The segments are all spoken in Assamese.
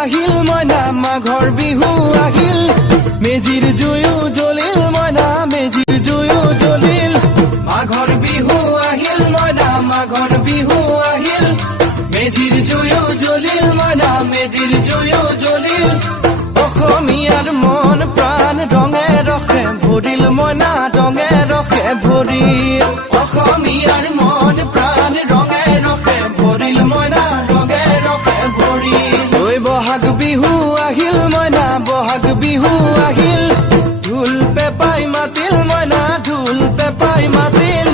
আহিল মইনা মাঘৰ বিহু আহিল মেজিৰ জুয়ো জ্বলিল মইনা মেজিৰ জুয়ো জ্বলিল মাঘৰ বিহু আহিল মইনা মাঘৰ বিহু আহিল মেজিৰ জুয়ো জ্বলিল মইনা মেজিৰ জুয়ো জ্বলিল অসমীয়াৰ মন প্ৰাণ ৰঙে ৰখে ভৰিল মইনা ৰঙে ৰখে ভৰিল অসমীয়াৰ মন প্ৰাণ ৰঙে ৰখে ভৰিল মইনা ৰঙে ৰখে ভৰিল ঐ বহাগ বিহু আহিল মইনা বহাগ বিহু আহিল ঢোল পেপাই মাতিল মইনা ঢোল পেপাই মাতিল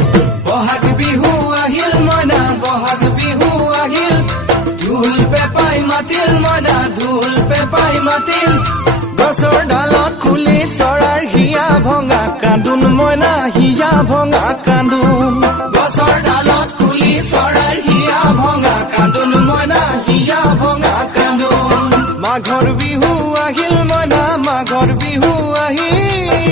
বহাগ বিহু আহিল মইনা বহাগ বিহু আহিল ঢোল পেপাই মাতিল মইনা ঢোল পেপাই মাতিল গছৰ ডালত খুলি চৰাৰ হিয়া ভঙা কান্দোন মইনা হিয়া ভঙা কান্দোন গছৰ ডালত খুলি চৰাৰ হিয়া ভঙা কান্দোন মইনা হিয়া ভঙা কান্দোন মাঘৰ বিহু আহিল মইনা মাঘৰ বিহু আহিল